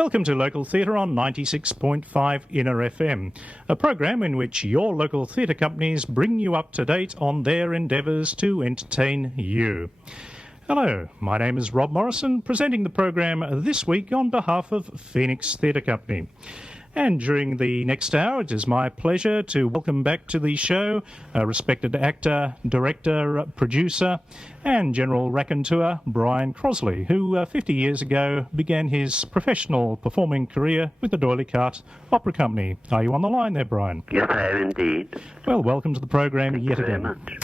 Welcome to Local Theatre on 96.5 Inner FM, a program in which your local theatre companies bring you up to date on their endeavours to entertain you. Hello, my name is Rob Morrison, presenting the program this week on behalf of Phoenix Theatre Company. And during the next hour, it is my pleasure to welcome back to the show a respected actor, director, producer and general raconteur, Brian Crossley, who 50 years ago began his professional performing career with the D'Oyly Carte Opera Company. Are you on the line there, Brian? Yes, I am indeed. Well, welcome to the program Thank yet you again. very much.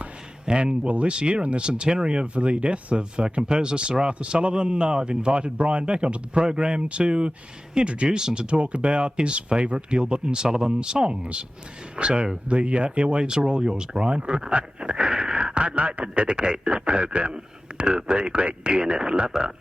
And, well, this year, in the centenary of the death of composer Sir Arthur Sullivan, I've invited Brian back onto the program to introduce and to talk about his favourite Gilbert and Sullivan songs. So, the airwaves are all yours, Brian. Right. I'd like to dedicate this program to a very great GNS lover.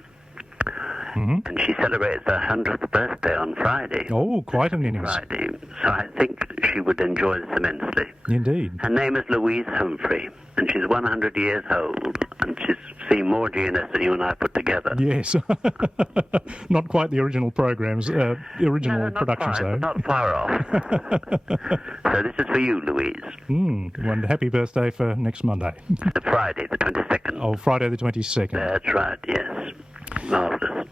Mm-hmm. And she celebrates her 100th birthday on Friday. Oh, quite an innings. Friday. So I think she would enjoy this immensely. Indeed. Her name is Louise Humphrey, and she's 100 years old, and she's seen more GNS than you and I put together. Yes. Not quite the original programs, original productions, though. Not far off. So this is for you, Louise. One happy birthday for next Monday. Friday, the 22nd. Oh, Friday the 22nd. That's right, yes. Marvellous.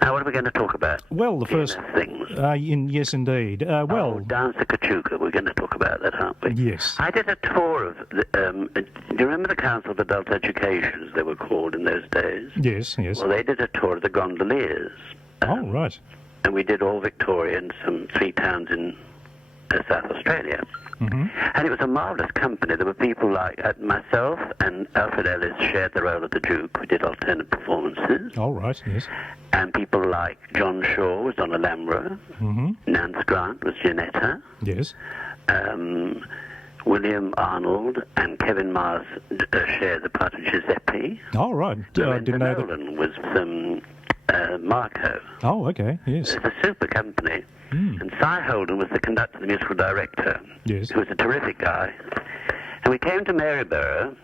Now, what are we going to talk about? Well, the first things. Yes, indeed. Dance the Kachuka. We're going to talk about that, aren't we? Yes. I did a tour of. Do you remember the Council of Adult Education, as they were called in those days? Yes. Well, they did a tour of the gondoliers. Right. And we did all Victoria and some 3 towns in South Australia. Mm-hmm. And it was a marvellous company. There were people like myself and Alfred Ellis shared the role of the Duke. We did alternate performances. Oh, right, yes. And people like John Shaw was on Alhambra. Mm-hmm. Nance Grant was Janetta. Yes. William Arnold and Kevin Mars shared the part of Giuseppe. Oh, right. Didn't know that. Was Marco. Oh, okay, yes. It's a super company. And Cy Holden was the conductor, the musical director, yes, who was a terrific guy. And we came to Maryborough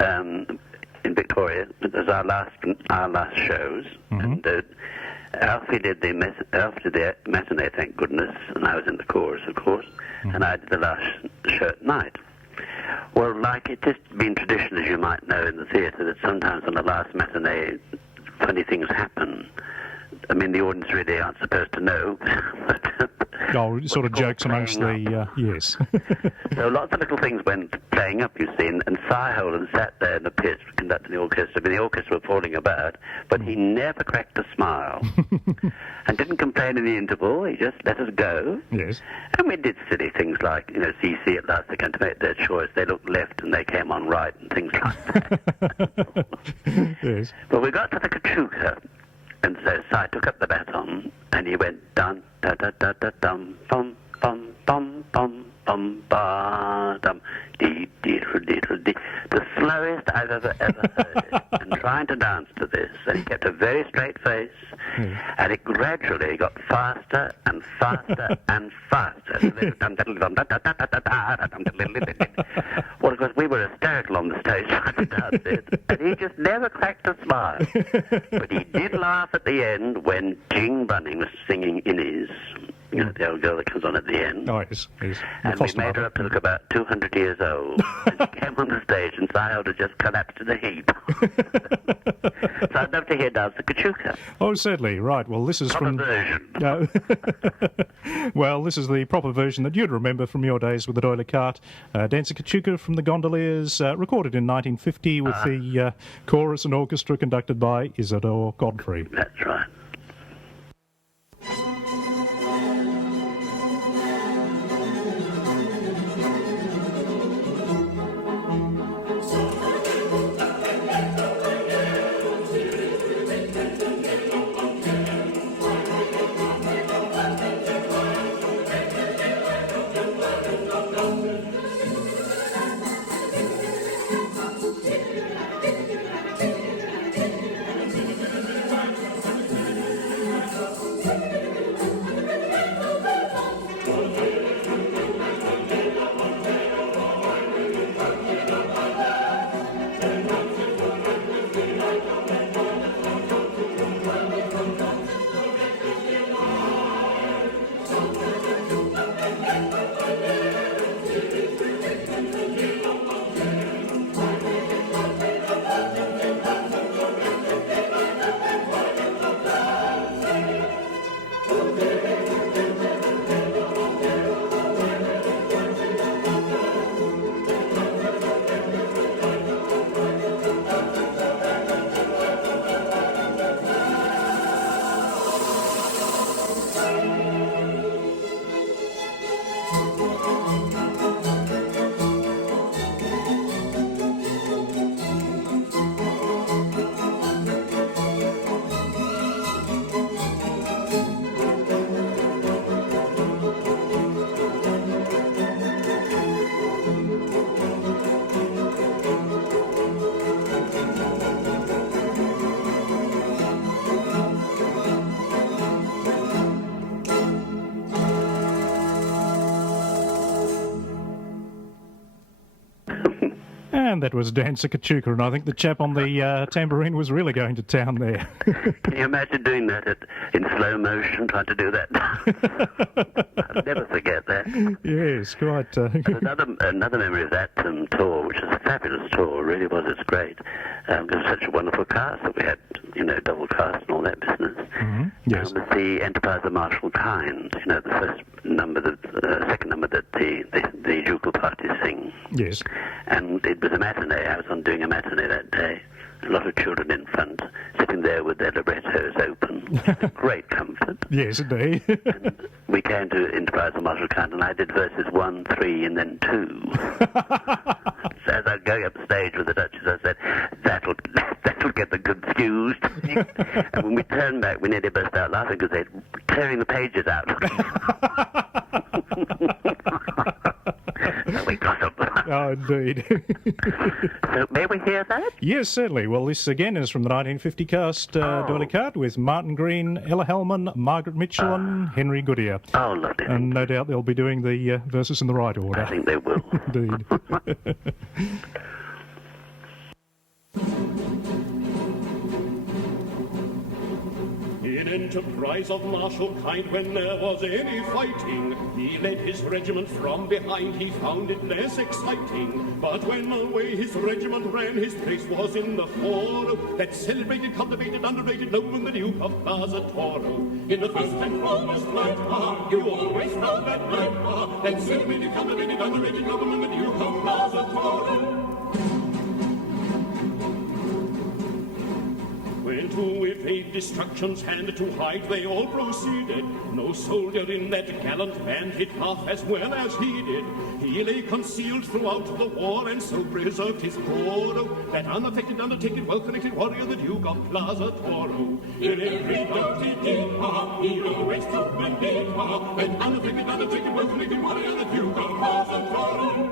in Victoria as our last shows. Mm-hmm. And Alfie did the matinee, thank goodness, and I was in the chorus, of course, and I did the last show at night. Well, like it's just been tradition, as you might know, in the theatre, that sometimes on the last matinee, funny things happen. I mean, the audience really aren't supposed to know. Sort of jokes amongst the... yes. So lots of little things went playing up, you see, and Cy Holden sat there in the pit conducting the orchestra. I mean, the orchestra were falling about, but he never cracked a smile. And didn't complain in the interval. He just let us go. Yes. And we did silly things like, CC at last, they're going to make their choice. They looked left and they came on right and things like that. Yes. But we got to the Kachuka. And so Cy took up the baton, and he went dun da da da da dum bum bum bum bum bum ba dum dee diddle diddle dee. The slowest I've ever heard it. And trying to dance to this, and he kept a very straight face, and it gradually got faster and faster and faster. Well, of course, we were hysterical on the stage trying to dance it, and he just never cracked a smile. But he did laugh at the end when Jing Bunning was singing Innies, the old girl that comes on at the end. Oh, yes. And we made her up to look about 200 years old. And she came on the stage, and Cy Holden just collapsed in a heap. So I'd love to hear Dance the Kachuka. Oh, certainly. Right. Well, this is proper version. Well, this is the proper version that you'd remember from your days with the D'Oyly Carte. Dance the Kachuka from the Gondoliers, recorded in 1950 with the chorus and orchestra conducted by Isidore Godfrey. That's right. And that was Dancer Kachuka, and I think the chap on the tambourine was really going to town there. Can you imagine doing that in slow motion, trying to do that? I'll never forget that. Yes, quite. Another memory of that tour, which was a fabulous tour, really was. It's great. It was such a wonderful cast that we had, double cast and all that business. Mm-hmm. Yes. With the Enterprise of Marshall Kind, the first number, the second number that the Jugal party sing. Yes. And it was a matinee. I was on doing a matinee that day. A lot of children in front, sitting there with their librettos open. Great comfort. Yes, indeed. And we came to Enterprise of Marshall Kind, and I did verses 1, 3, and then 2. So as I was going up stage with the Duchess, I said, that'll get the confused. And when we turned back, we nearly burst out laughing because they're tearing the pages out. So we got up. Oh, indeed. So may we hear that? Yes, certainly. Well, this again is from the 1950 cast Dueling Card with Martin Green, Ella Hellman, Margaret Mitchell and Henry Goodyear. Oh, lovely. And no doubt they'll be doing the verses in the right order. I think they will. Indeed. In Enterprise of Marshall Kind, when there was any fighting, he led his regiment from behind, he found it less exciting. But when away his regiment ran, his place was in the fore, that celebrated, cultivated, underrated nobleman, the Duke of Plaza Toro. In the first and foremost night, you always found that night, that celebrated, cultivated, underrated nobleman, the Duke of Plaza Toro. When to evade destruction's hand, to hide they all proceeded. No soldier in that gallant band hit half as well as he did. He lay concealed throughout the war, and so preserved his core, that unaffected, undertaken, well-connected warrior, the Duke of Plaza Toro. In every doughty deed, he always took the lead, that unaffected, undertaken, well-connected warrior, the Duke of Plaza Toro.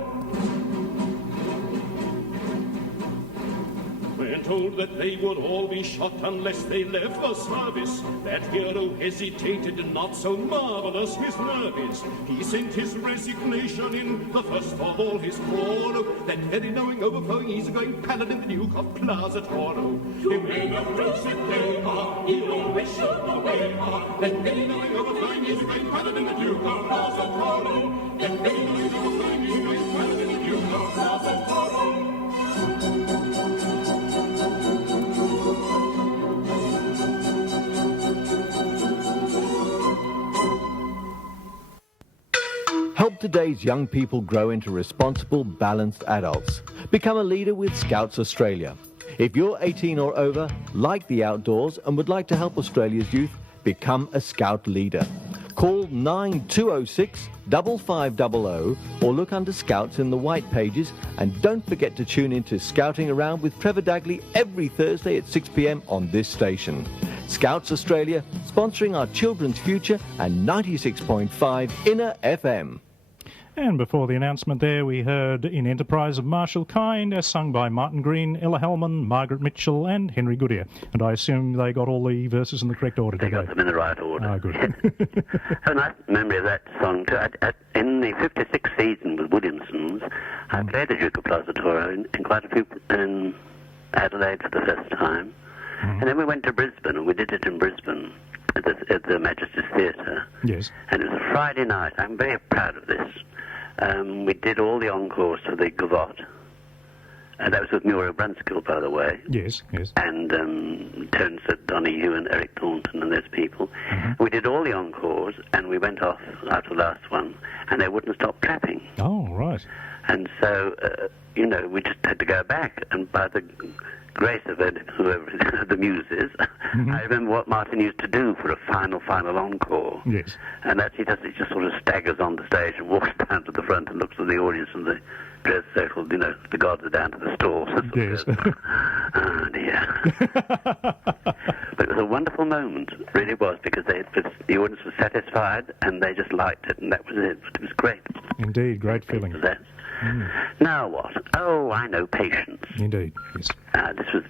When told that they would all be shot unless they left the service, that hero hesitated, not so marvelous his nervous. He sent his resignation in, the first of all his corps, that very knowing, overflowing, easygoing paladin, the Duke of Plaza Toro. To men of Joseph Day, he always showed the way, that very knowing, overflowing, easygoing paladin, the Duke of Plaza Toro. That very knowing, overflowing, easygoing paladin, the Duke of Plaza Toro. Help today's young people grow into responsible, balanced adults. Become a leader with Scouts Australia. If you're 18 or over, like the outdoors, and would like to help Australia's youth, become a Scout leader. Call 9206 5500 or look under Scouts in the white pages, and don't forget to tune in to Scouting Around with Trevor Dagley every Thursday at 6 p.m. on this station. Scouts Australia, sponsoring our children's future, and 96.5 Inner FM. And before the announcement there, we heard In Enterprise of Marshall Kind, as sung by Martin Green, Ella Hellman, Margaret Mitchell and Henry Goodyear. And I assume they got all the verses in the correct order, They did got them in the right order. Oh, good. A nice memory of that song, too. In the 56th season with Williamson's, I played the Duke of Plaza Toro in quite a few in Adelaide for the first time. Mm-hmm. And then we went to Brisbane, and we did it in Brisbane at the Majesty's Theatre. Yes. And it was a Friday night. I'm very proud of this. We did all the encores for the Gavotte. And that was with Muriel Brunskill, by the way. Yes, yes. And Terence Donahue and Eric Thornton and those people. Mm-hmm. We did all the encores, and we went off after the last one, and they wouldn't stop clapping. Oh, right. And so, we just had to go back, and by the grace of whoever the muse is, I remember what Martin used to do for a final encore. Yes. And that he just sort of staggers on the stage and walks down to the front and looks at the audience and the dress circle, the gods are down to the store. So Yes. Oh, dear. But it was a wonderful moment, it really was, because the audience was satisfied and they just liked it, and that was it. It was great. Indeed, great feeling. Now what? Oh, I know, Patience. Indeed, yes. This was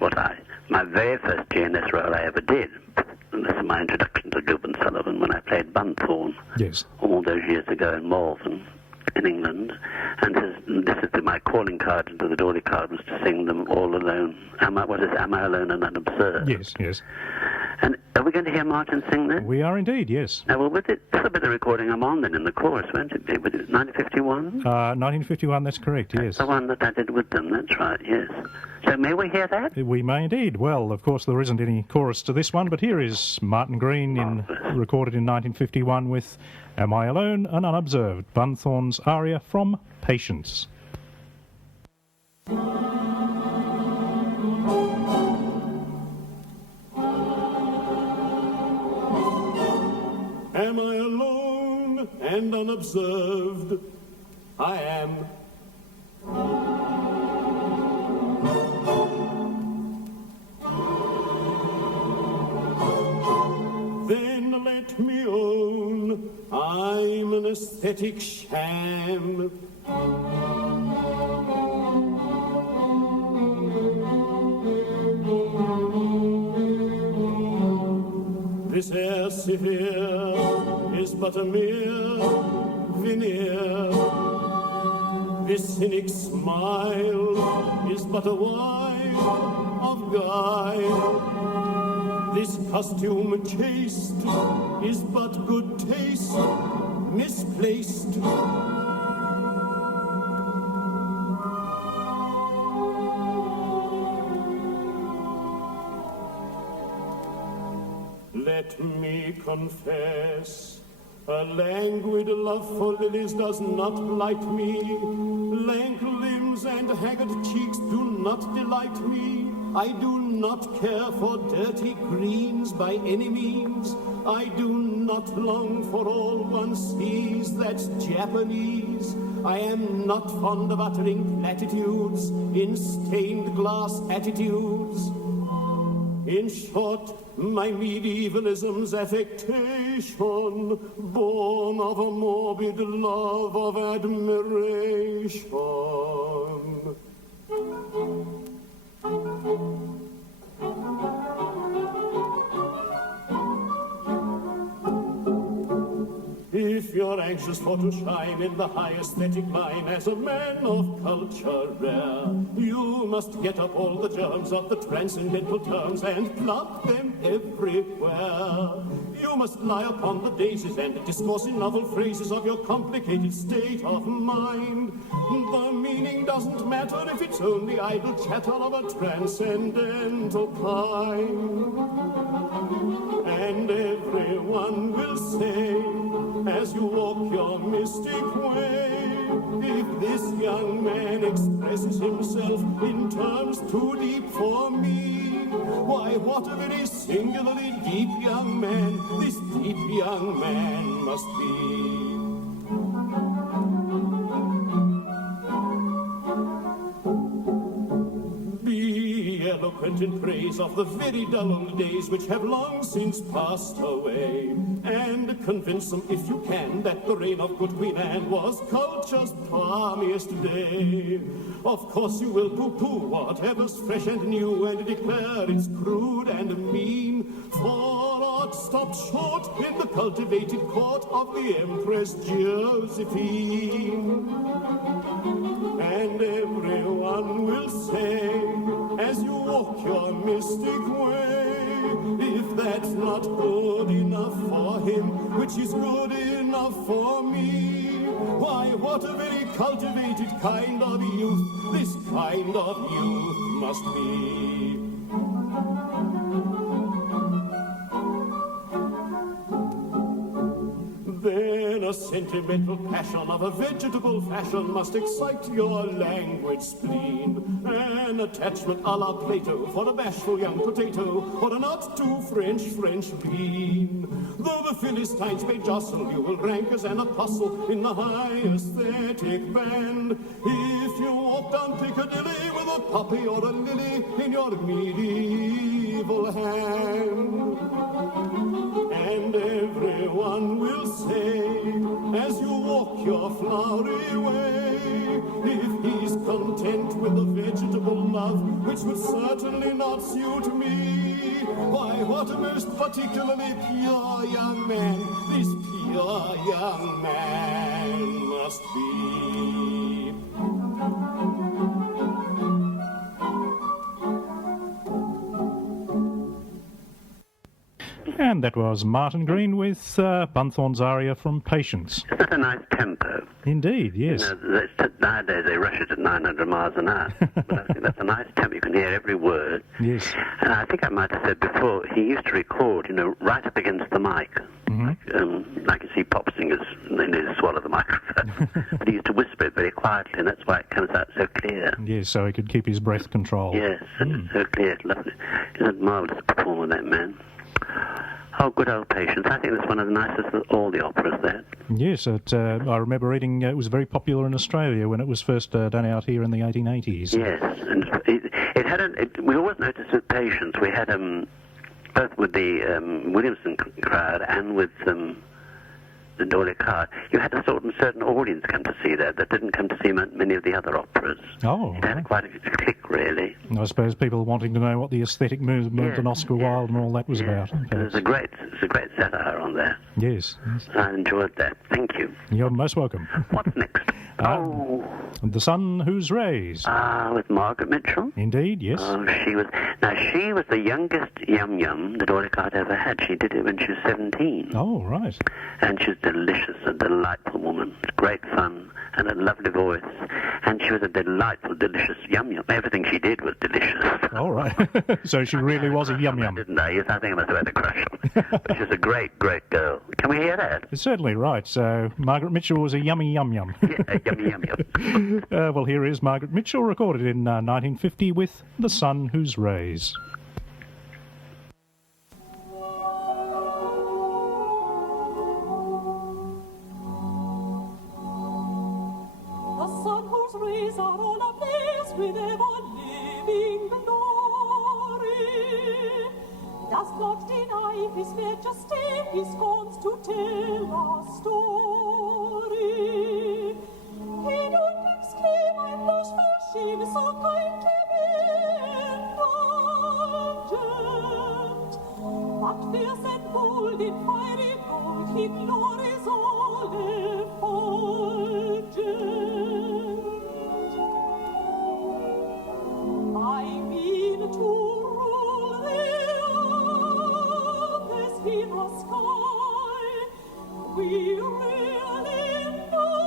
my very first GNS role I ever did. And this is my introduction to Gilbert Sullivan when I played Bunthorne. Yes. All those years ago in Malvern. in England, and this is my calling card into the Dawley card was to sing them all alone. Am I alone and unobserved? Yes, yes. And are we going to hear Martin sing this? We are indeed, yes. Now, well, this'll be the recording I'm on then in the chorus, won't it be? Was it 1951? 1951, that's correct, yes. The one that I did with them, that's right, yes. So may we hear that? We may indeed. Well, of course, there isn't any chorus to this one, but here is Martin Green recorded in 1951 with Am I Alone and Unobserved, Bunthorne's aria from Patience. Am I alone and unobserved? I am. Then let me own I'm an aesthetic sham. This air severe is but a mere veneer. This cynic smile is but a wine of guile. This costume chaste is but good taste misplaced. Let me confess, a languid love for lilies does not blight me. Lank limbs and haggard cheeks do not delight me. I do not care for dirty greens by any means. I do not long for all one sees that's Japanese. I am not fond of uttering platitudes in stained glass attitudes. In short, my medievalism's affectation, born of a morbid love of admiration. If you're anxious for to shine in the high aesthetic line as a man of culture rare, you must get up all the germs of the transcendental terms and plop them everywhere. You must lie upon the daisies and discourse in novel phrases of your complicated state of mind. The meaning doesn't matter if it's only idle chatter of a transcendental kind. And everyone will say, as you walk your mystic way, if this young man expresses himself in terms too deep for me, why, what a very singularly deep young man this deep young man must be. Eloquent in praise of the very dull old days which have long since passed away, and convince them, if you can, that the reign of good Queen Anne was culture's palmiest day. Of course you will pooh-pooh whatever's fresh and new, and declare it's crude and mean, for aught stopped short in the cultivated court of the Empress Josephine. And everyone will say, as you walk your mystic way, if that's not good enough for him, which is good enough for me, why, what a very cultivated kind of youth this kind of youth must be. Then a sentimental passion of a vegetable fashion must excite your languid spleen. An attachment a la Plato for a bashful young potato, or a not too French bean. Though the Philistines may jostle, you will rank as an apostle in the high aesthetic band. If you walk down Piccadilly with a poppy or a lily in your medieval hand. And everyone will say, as you walk your flowery way, if he's content with a vegetable love which would certainly not suit me, why, what a most particularly pure young man this pure young man must be. And that was Martin Green with Bunthorne's aria from Patience. Isn't that a nice tempo? Indeed, yes. Nowadays they rush it at 900 miles an hour. But I think that's a nice tempo. You can hear every word. Yes. And I think I might have said before, he used to record, right up against the mic. Like you see pop singers, they need to swallow the microphone. But he used to whisper it very quietly, and that's why it comes out so clear. Yes, so he could keep his breath controlled. Yes, and so clear. Lovely. He's a marvellous performer, that man. Oh, good old Patience. I think that's one of the nicest of all the operas there. Yes, I remember reading it was very popular in Australia when it was first done out here in the 1880s. Yes, and it had we always noticed with Patience, we had both with the Williamson crowd and with the Dawley Card, you had a certain audience come to see that didn't come to see many of the other operas. Oh. It had quite a click, really. I suppose people wanting to know what the aesthetic movement and Oscar Wilde and all that was about. It's a great satire on there. Yes. I enjoyed that. Thank you. You're most welcome. What's next? The Sun Whose Rays. With Margaret Mitchell. Indeed, yes. Oh, she was the youngest yum-yum that Dawley-Cart ever had. She did it when she was 17. Oh, right. And she's delicious, a delightful woman. It's great fun and a lovely voice. And she was a delightful, delicious yum-yum. Everything she did was delicious. All right. So she really was a yum-yum. Didn't I? Yes, I think I must have had a crush on her. But she's a great, great girl. Can we hear that? It's certainly right. So Margaret Mitchell was a yummy yum-yum. Yeah, yummy yum-yum. Well, here is Margaret Mitchell, recorded in 1950 with The Sun Whose Rays. Rays are all ablaze with ever-living glory. Does not deny his majesty, he scorns to tell a story. He don't exclaim, I blush for shame, so kindly indulgent. But fierce and bold in fiery gold, he glories all effulgent. I mean to rule the earth as he the sky. We really know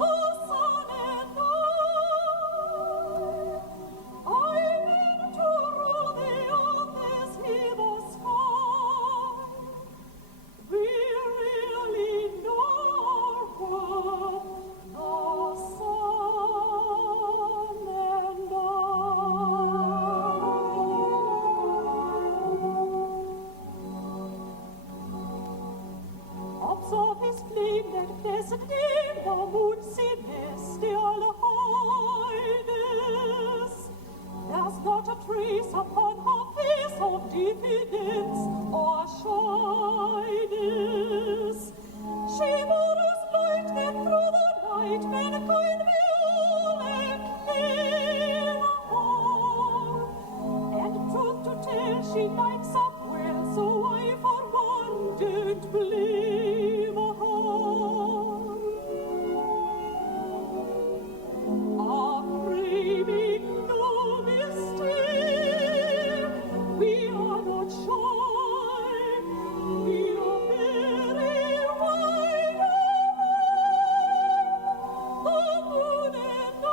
the sun and I mean to rule the earth as he the sky. We really know the sun and Observe his flame, that blessed name, the moon celestial highness. There's not a trace upon her face of diffidence or shyness. She moves light, then through the night, mankind will acclaim her. And truth to tell, she likes up well, so I for one don't blame her. Our craving no mistake, we are not shy, we are very wide awake, the moon and I.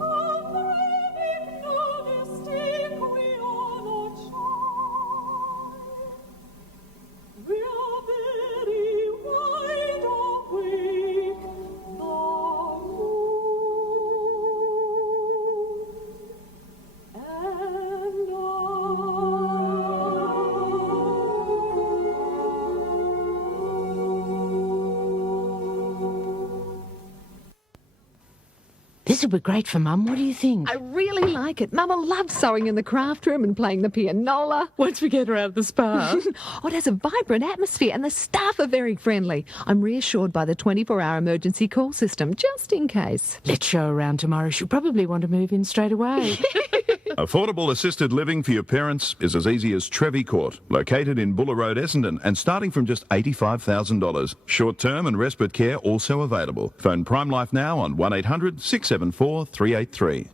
Our craving no mistake, we are not shy, we are very wide awake, the moon and This will be great for Mum. What do you think? I really like it. Mama loves sewing in the craft room and playing the pianola. Once we get her out of the spa. Oh, it has a vibrant atmosphere and the staff are very friendly. I'm reassured by the 24-hour emergency call system, just in case. Let's show her around tomorrow. She'll probably want to move in straight away. Affordable assisted living for your parents is as easy as Trevi Court, located in Buller Road, Essendon, and starting from just $85,000. Short-term and respite care also available. Phone Prime Life now on 1800 674 383.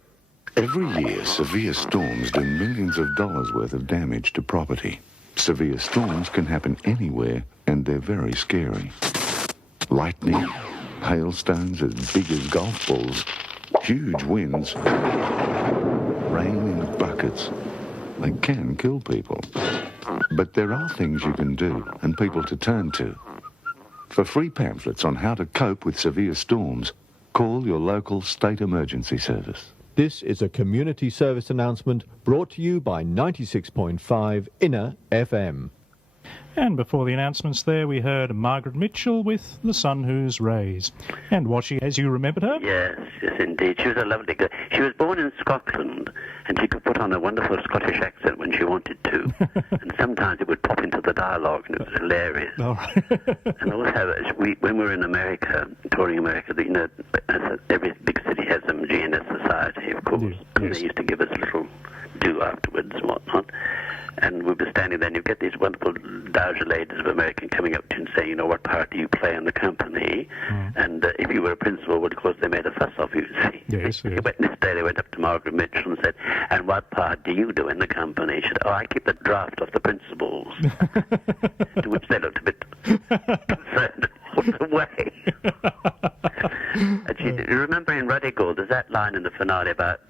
Every year, severe storms do millions of dollars worth of damage to property. Severe storms can happen anywhere, and they're very scary. Lightning, hailstones as big as golf balls, huge winds, rain in buckets. They can kill people. But there are things you can do and people to turn to. For free pamphlets on how to cope with severe storms, call your local state emergency service. This is a community service announcement brought to you by 96.5 Inner FM. And before the announcements there, we heard Margaret Mitchell with The Sun Whose Rays. And was she as you remembered her? Yes, indeed. She was a lovely girl. She was born in Scotland, and she could put on a wonderful Scottish accent when she wanted to. And sometimes it would pop into the dialogue, and it was hilarious. All right. And also, when we were in America, touring America, you know, every big city has a GNS society, of course. Yes. And they used to give us a little do afterwards and whatnot. And we were standing there, and you get these wonderful dowager ladies of America coming up to you and saying, you know, what part do you play in the company? And if you were a principal, well, of course, they made a fuss of you, see. Yes, yes. This day they went up to Margaret Mitchell and said, and what part do you do in the company? She said, oh, I keep the draft of the principals. To which they looked a bit concerned all the way. And you remember in Ruddy Gold, there's that line in the finale about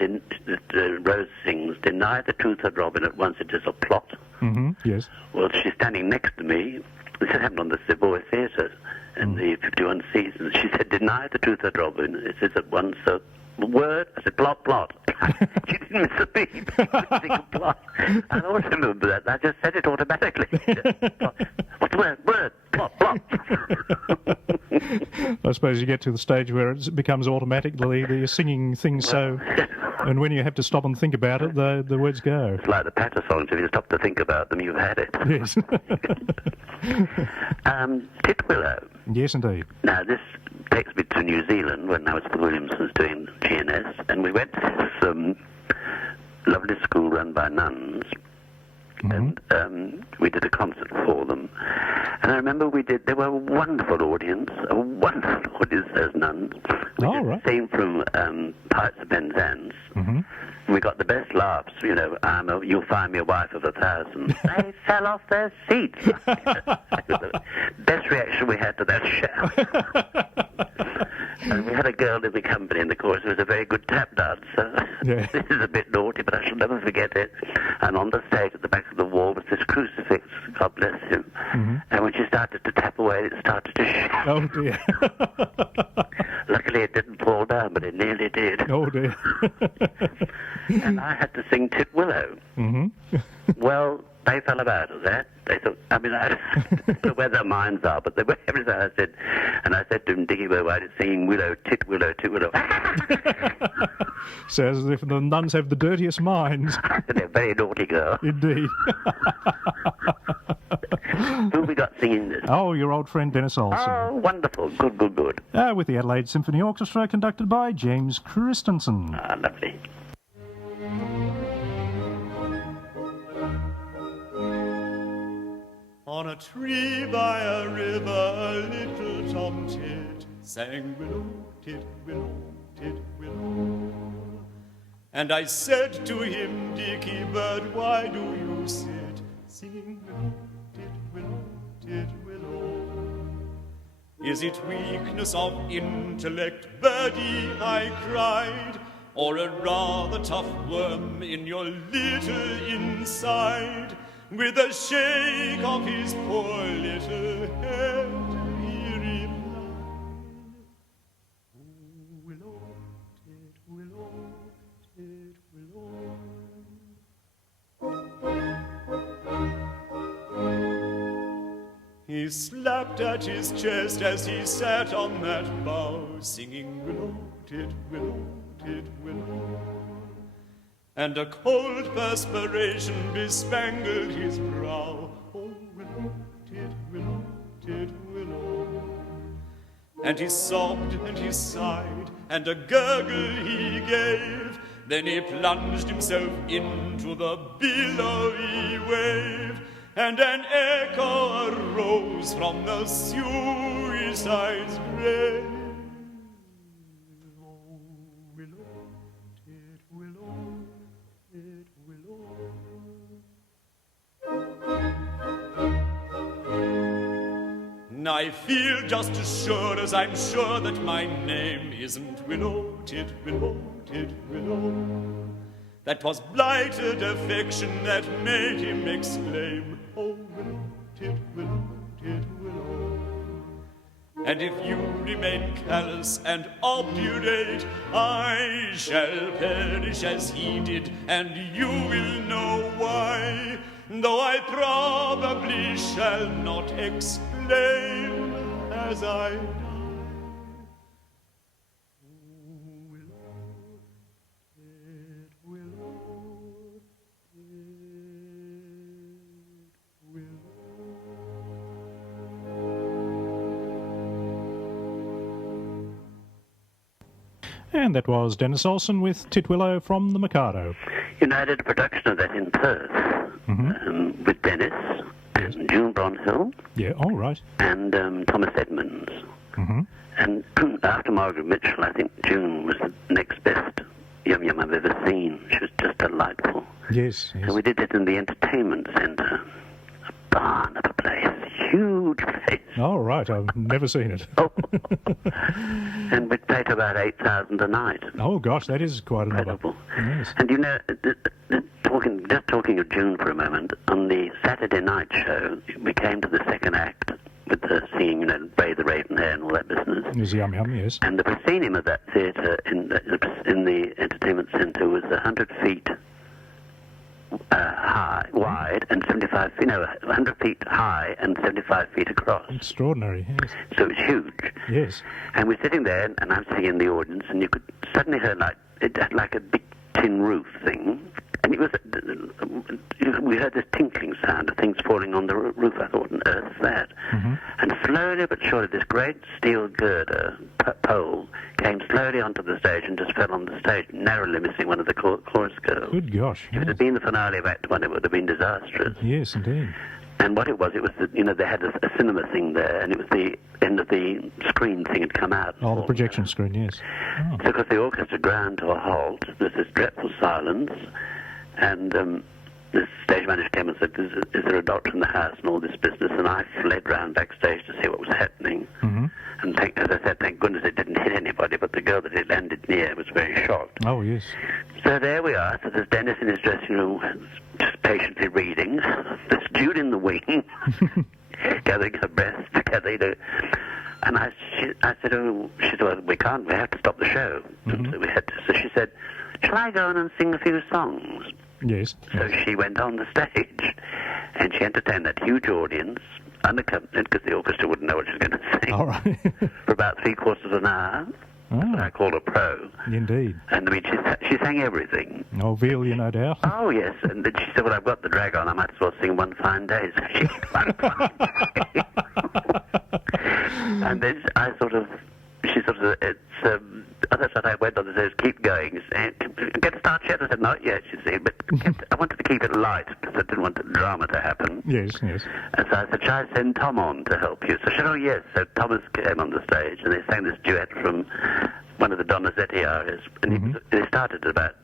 Rose sings, deny the truth of Robin at once, it is a plot. Mm-hmm. Yes. Well, she's standing next to me. This had happened on the Savoy Theatre in the 51 seasons. She said, deny the truth of Robin, it is at once a word. I said, plot. She didn't miss a beat. Plot. I always remember that. I just said it automatically. What's the word? Word. Plot. I suppose you get to the stage where it becomes automatically the singing thing so... And when you have to stop and think about it, the words go. It's like the patter songs. If you stop to think about them, you've had it. Yes. Titwillow. Yes, indeed. Now, this takes me to New Zealand when I was with Williamson's doing GNS, and we went to this lovely school run by nuns, and we did a concert for them. And I remember they were a wonderful audience, those nuns. We did a scene from Pirates of Penzance. Mm-hmm. We got the best laughs, you know, you'll find me a wife of 1,000. They fell off their seats. The best reaction we had to that show. And we had a girl in the company in the chorus who was a very good tap dancer. Yeah. This is a bit naughty, but I shall never forget it. And on the stage at the back of the wall was this crucifix, God bless him. Mm-hmm. And when she started to tap away, it started to shake. Oh, dear. Luckily it didn't fall down, but it nearly did. Oh, dear. And I had to sing Titwillow. Mm-hmm. Well, they fell about at that. They thought, I don't know where their minds are, but they were everything I said. And I said to him, Dickie, why did singing Willow, Titwillow. Sounds as if the nuns have the dirtiest minds. They're a very naughty girl. Indeed. Who we got singing this? Oh, your old friend Dennis Olsen. Oh, wonderful. Good. With the Adelaide Symphony Orchestra, conducted by James Christensen. Ah, lovely. On a tree by a river, little tomtit sang willow, tit, willow, tit, willow. And I said to him, Dickie bird, why do you sit singing willow, tit, willow, tit, willow? Is it weakness of intellect, birdie, I cried, or a rather tough worm in your little inside? With a shake of his poor little head, he replied, oh, willow, tit, willow, tit, willow. He slapped at his chest as he sat on that bough, singing willow, tit, willow, tit, willow. And a cold perspiration bespangled his brow. Oh, willow, tit, willow, tit, willow. And he sobbed and he sighed, and a gurgle he gave. Then he plunged himself into the billowy wave, and an echo arose from the suicide's grave. Oh, willow, tit, willow. I feel just as sure as I'm sure that my name isn't Willow, tit willow, tit willow. That 'twas blighted affection that made him exclaim, oh, willow, tit willow, tit willow. And if you remain callous and obdurate, I shall perish as he did, and you will know why, though I probably shall not exclaim as I die. And that was Dennis Olsen with Titwillow from the Mikado. You know, I did a production of that in Perth with Dennis and June Bronhill. Yeah, all right. And Thomas Edmonds. And after Margaret Mitchell, I think June was the next best Yum Yum I've ever seen. She was just delightful. Yes, yes. So we did it in the entertainment centre. A barn of a place. Huge place. Oh, right. I've never seen it. And we paid about 8,000 a night. Oh, gosh, that is quite a number. Yes. And you know, talking of June for a moment, on the Saturday night show, we came to the second act with the singing, you know, Bay the Raven Hair and all that business. It was Yum Yum, yes. And the proscenium of that theatre in the entertainment centre was 100 feet wide and 75, 100 feet high and 75 feet across. Extraordinary, yes. So it was huge. Yes. And we're sitting there, and I'm sitting in the audience, and you could suddenly hear it had like a big tin roof thing, and it was, we heard this tinkling sound of things falling on the roof. I thought, what on earth is that? And slowly but surely, this great steel girder pole came slowly onto the stage and just fell on the stage, narrowly missing one of the chorus girls. Good gosh. If it had been the finale of Act 1, it would have been disastrous. Yes, indeed. And what it was they had a cinema thing there, and it was the end of the screen thing had come out. Oh, the projection screen, yes. Oh. So, because the orchestra ground to a halt, there's this dreadful silence, and the stage manager came and said, is there a doctor in the house and all this business? And I fled round backstage to see what was happening. And as I said, thank goodness it didn't hit anybody, but the girl that it landed near was very shocked. Oh, yes. So there we are. So there's Dennis in his dressing room, just patiently reading. There's Jude in the wing, gathering her breath together. And I said, she said, well, we have to stop the show. So she said, shall I go on and sing a few songs? Yes. So she went on the stage, and she entertained that huge audience, unaccompanied, because the orchestra wouldn't know what she was going to sing. All right. For about 3/4 of an hour. Oh. I called her pro. Indeed. And I mean, she sang everything. Oh, Velia, no doubt. Oh, yes. And then she said, well, I've got the drag on. I might as well sing One Fine Day. So she did One Fine Day. And then I other side I went on and says, keep going. Get a start yet? I said, not yet, she said, but I wanted to keep it light because I didn't want the drama to happen. Yes, yes. And so I said, shall I send Tom on to help you? So she said, oh, yes. So Thomas came on the stage and they sang this duet from one of the Donizetti arias. And they started at about,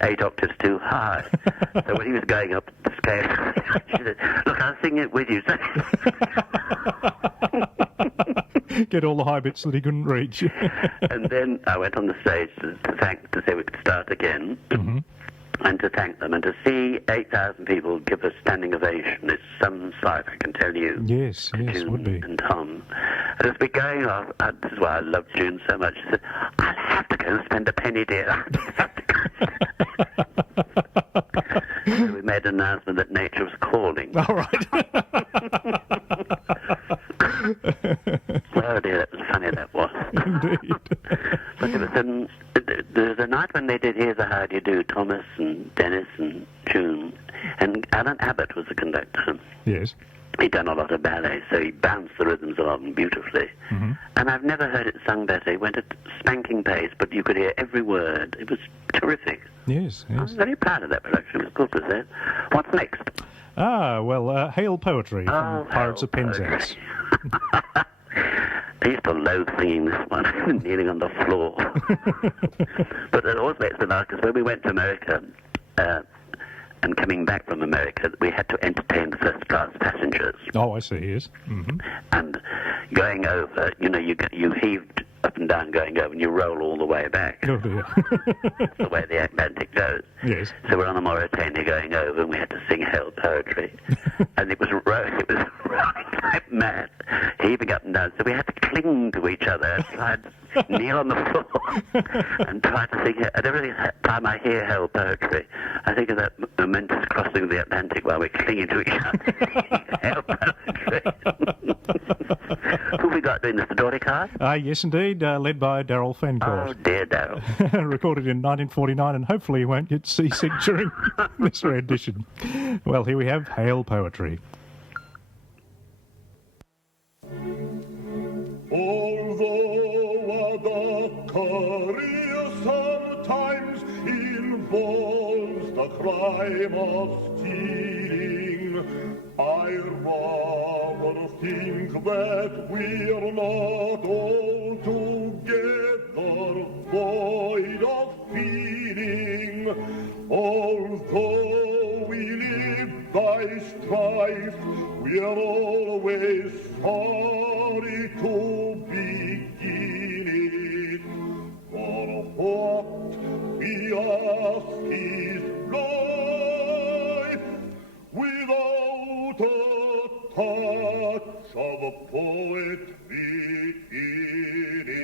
8 octaves too high. So when he was going up the scale, she said, look, I'll sing it with you. Get all the high bits that he couldn't reach. And then I went on the stage to say we could start again, and to thank them, and to see 8,000 people give a standing ovation is some sight, I can tell you. Yes, June would be. and Tom. And as we going off, this is why I love June so much. She said, I'll have to go and spend a penny, dear. I'll have to go. So we made an announcement that nature was calling. All right. Oh dear, that was funny, that was. Indeed. But it was there was a night when they did Here's a How Do You Do, Thomas and Dennis and June, and Alan Abbott was the conductor. Yes. He'd done a lot of ballet, so he bounced the rhythms along beautifully. And I've never heard it sung better. He went at spanking pace, but you could hear every word. It was terrific. Yes, I was very proud of that production. It was good, was it? What's next? Hail Poetry from Pirates of Penzance. I used to loathe singing this one, kneeling on the floor. But it always makes me laugh, because when we went to America, and coming back from America, we had to entertain the first-class passengers. Oh, I see, yes. Mm-hmm. And going over, you heaved up and down going over, and you roll all the way back. Oh, dear. That's the way the Atlantic goes. Yes. So we're on the Mauritania going over, and we had to sing Hail Poetry. And it was rowing like mad, heaving up and down. So we had to cling to each other and try and kneel on the floor and try to sing it. And every time I hear Hail Poetry, I think of that momentous crossing of the Atlantic while we're clinging to each other. Hail Poetry. Who have we got doing this, the Dory Card? Yes, indeed, led by Daryl Fancourt. Oh, dear Daryl. Recorded in 1949, and hopefully he won't get seasick during this rendition. Well, here we have Hail Poetry. Although the career sometimes involves the crime of stealing, I rather think that we're not altogether void of feeling. Although we live by strife, we're always sorry to begin it. For what we ask is life without a touch of poetry in it.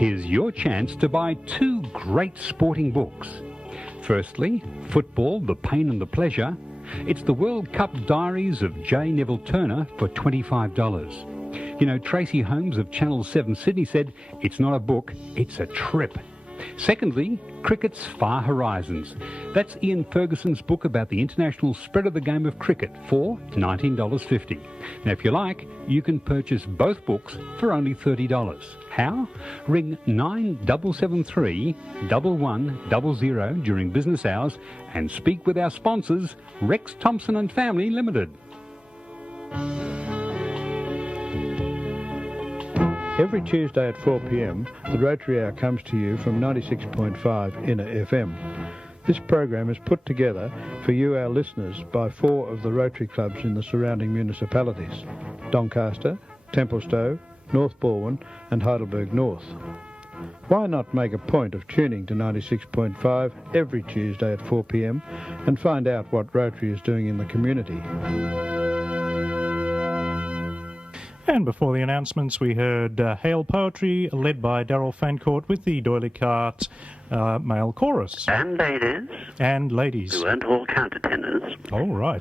Here's your chance to buy 2 great sporting books. Firstly, Football, the Pain and the Pleasure. It's the World Cup Diaries of J. Neville Turner for $25. You know, Tracy Holmes of Channel 7 Sydney said, it's not a book, it's a trip. Secondly, Cricket's Far Horizons. That's Ian Ferguson's book about the international spread of the game of cricket for $19.50. Now, if you like, you can purchase both books for only $30. How? Ring 9773 1100 during business hours and speak with our sponsors, Rex Thompson and Family Limited. Every Tuesday at 4 p.m, the Rotary Hour comes to you from 96.5 Inner FM. This program is put together for you, our listeners, by 4 of the Rotary clubs in the surrounding municipalities: Doncaster, Templestowe, North Balwyn and Heidelberg North. Why not make a point of tuning to 96.5 every Tuesday at 4 p.m. and find out what Rotary is doing in the community? And before the announcements, we heard Hail Poetry, led by Daryl Fancourt with the Doily Cart male chorus. And ladies. And ladies. Who weren't all countertenors. Oh, right.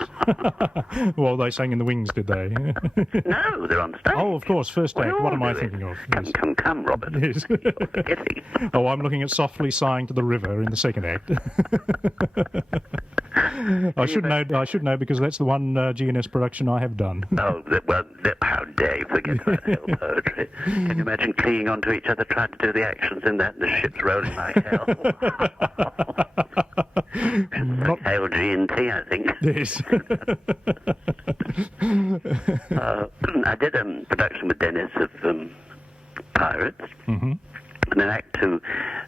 Well, they sang in the wings, did they? No, they're on stage. Oh, of course, first act. What am I thinking of? Yes. Come, Robert. Yes. Oh, I'm looking at Softly Sighing to the River in the second act. I should know because that's the one GNS production I have done. Oh, well, how dare you forget about Hail Poetry. Can you imagine clinging onto each other trying to do the actions in that and the ship's rolling like hell? Like Hail G&T, I think. Yes. I did a production with Dennis of Pirates. Mm-hmm. And in Act 2,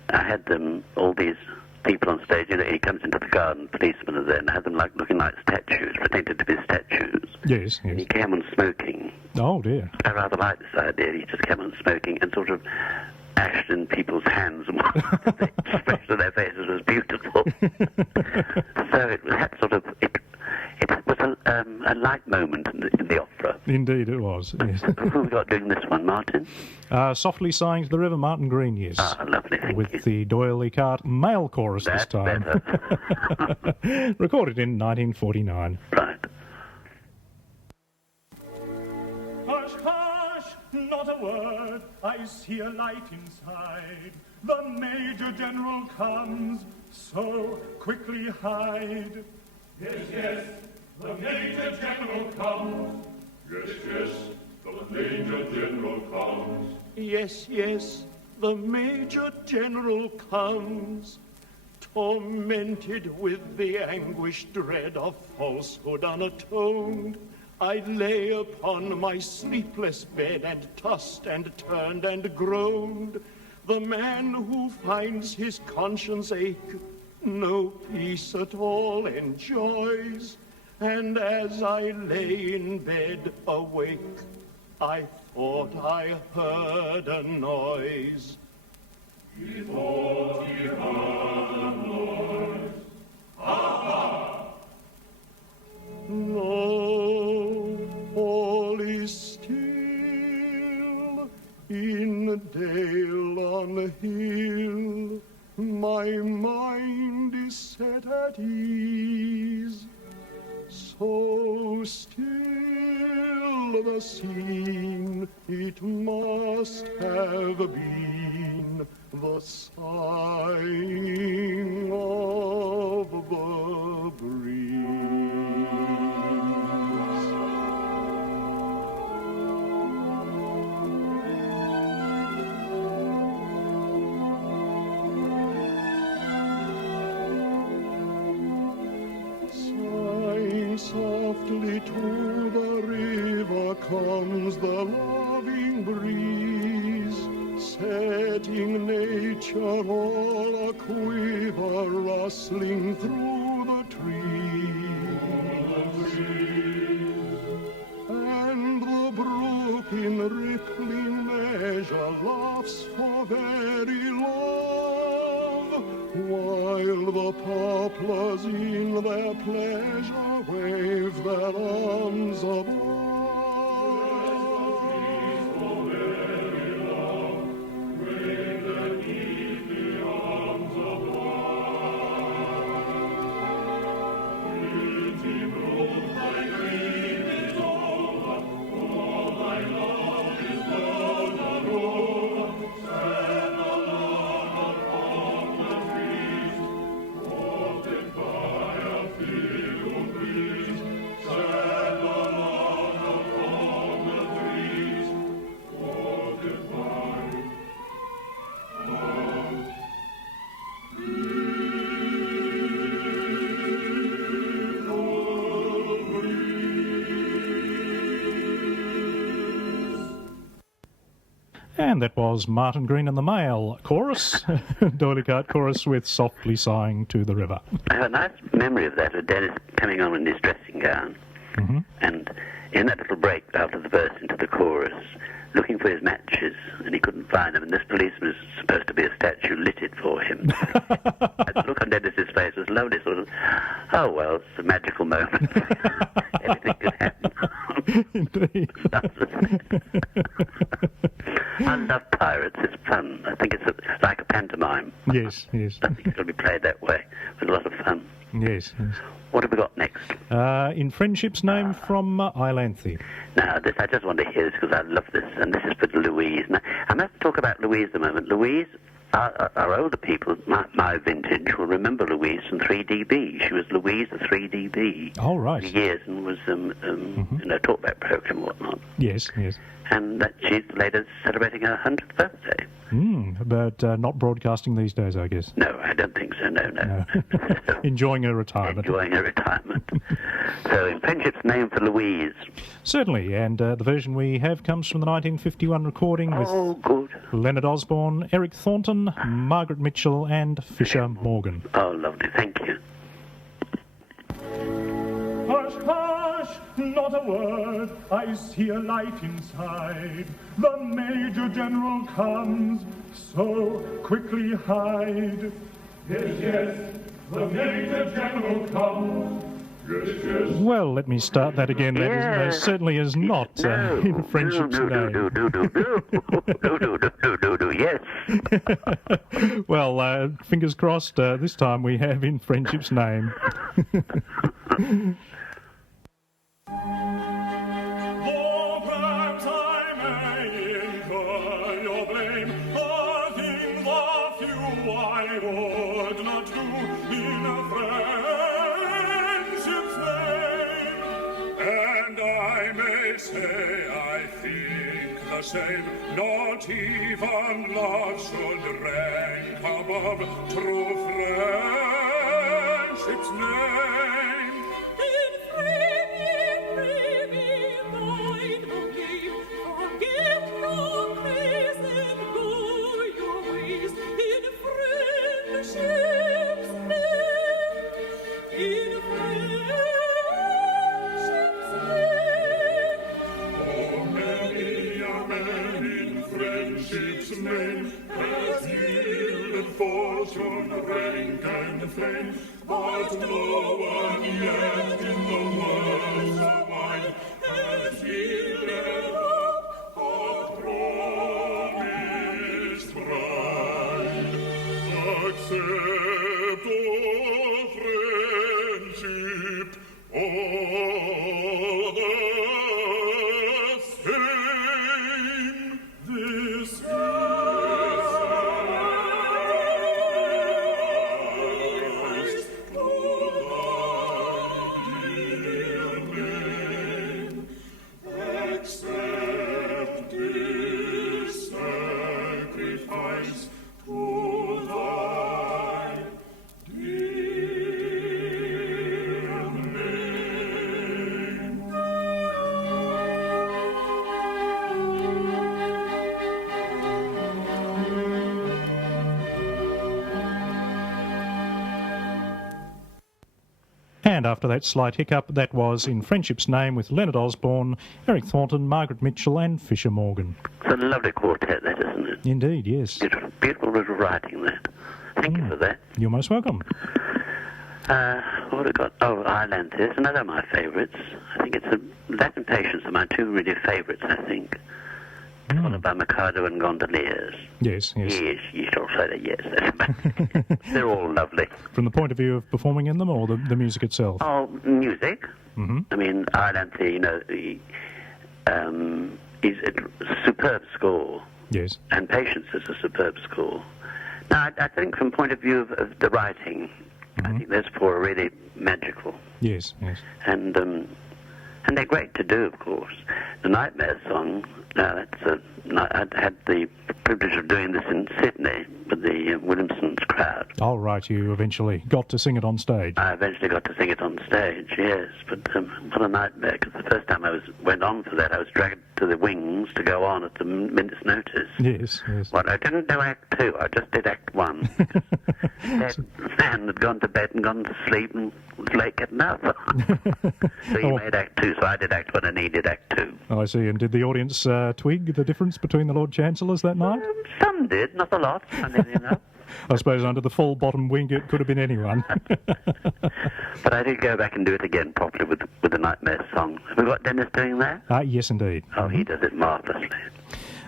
I had all these people on stage. You know, he comes into the garden, policemen are there, and I had them looking like statues, pretended to be statues. Yes, yes. And he came on smoking. Oh, dear. I rather like this idea. He just came on smoking and sort of ash in people's hands, and the expression of their faces was beautiful. So it was that sort of... It was a light moment in the opera. Indeed it was, yes. Who have we got doing this one, Martin? Softly Sighing to the River, Martin Green, yes. Ah, lovely, thank With you. the Doyley Cart male chorus That's this time. better. Recorded in 1949. Right. Hush, hush, not a word, I see a light inside. The Major General comes, so quickly hide. Yes, yes, the Major General comes. Yes, yes, the Major General comes. Yes, yes, the Major General comes. Tormented with the anguished dread of falsehood unatoned, I lay upon my sleepless bed and tossed and turned and groaned. The man who finds his conscience ache no peace at all enjoys, and as I lay in bed awake, I thought I heard a noise. He thought he heard a noise. Ah! No, all is still in dale on hill. My mind is set at ease, so still the scene it must have been the sighing of the breeze. Softly to the river comes the loving breeze, setting nature all a quiver, rustling through the trees. And the brook in rippling measure laughs for very love, while the poplars in their pleasure wave their arms above. And that was Martin Green and the Male chorus, Doyley Cart chorus with Softly Sighing to the River. I have a nice memory of that, of Dennis coming on in his dressing gown, and in that little break after the verse into the chorus, looking for his matches, and he couldn't find them, and this policeman was supposed to be a statue, lit it for him. The look on Dennis's face was lovely, sort of, oh well, it's a magical moment. Everything could happen. Indeed. I love pirates, it's fun. I think it's like a pantomime. Yes, yes. I think it'll be played that way, with a lot of fun. Yes, yes. What have we got next? In Friendship's Name from Iolanthe. Now, this, I just want to hear this because I love this, and this is for Louise. Now, I'm going to talk about Louise a moment. Louise, our older people, my vintage, will remember Louise from 3DB. She was Louise the 3DB. Oh, right. For years, and was, talkback program and whatnot. Yes, yes. And that she's later celebrating her 100th birthday. But not broadcasting these days, I guess. No, I don't think so, no. Enjoying her retirement. Enjoying her retirement. So, in Friendship's Name for Louise. Certainly, and the version we have comes from the 1951 recording with Leonard Osborne, Eric Thornton, Margaret Mitchell and Fisher Morgan. Oh, lovely, thank you. Hush, hush, Hush, not a word, I see a light inside. The Major General comes, so quickly hide. Yes, yes, the Major General comes. Yes, yes. Well, let me start that again. That is, certainly is not in Friendship's name. Yes. Well, fingers crossed, this time we have in Friendship's name. Say I think the same, not even love should rank above true friendship's name. In freely mind believe, forget your praise and go your ways in friendship's name. In friendship's name. Friendship's name has yielded fortune, rank, and fame, but no one yet in the world so wide has yielded up a promised bride. Accept, all friendship, all the same. This is to thy dear name. Accept this sacrifice to thy dear name. And after that slight hiccup, that was In Friendship's Name with Leonard Osborne, Eric Thornton, Margaret Mitchell and Fisher Morgan. It's a lovely quartet, that, isn't it? Indeed, yes. Beautiful, beautiful little writing, that. Thank you for that. You're most welcome. What have we got? Oh, Islantis, another of my favourites. I think it's that and Patience are my two really favourites, I think. Followed by Mikado and Gondoliers. Yes, yes. Yes, you shall say that, yes. They're all lovely. From the point of view of performing in them or the music itself? Oh, music. Mm-hmm. I mean, Islantis, is a superb score. Yes. And Patience is a superb score. Now, I think from the point of view of the writing, I think those four are really magical. Yes, yes. And they're great to do, of course. The Nightmare song, I had the privilege of doing this in Sydney with the Williamson's crowd. Oh, right, you eventually got to sing it on stage. I eventually got to sing it on stage, yes, but what a nightmare, because the first time I went on for that, I was dragged to the wings to go on at a minute's notice. Yes, yes. Well, I didn't do Act 2, I just did Act 1. Stan had gone to bed and gone to sleep and was late getting up. So he made Act 2, so I did Act 1 and he did Act 2. Oh, I see, and did the audience twig the difference between the Lord Chancellors that night? Some did, not a lot, funnily enough. I suppose under the full bottom wing it could have been anyone. But I did go back and do it again properly with the Nightmare song. Have we got Dennis doing that? Yes, indeed. Oh, he does it marvellously.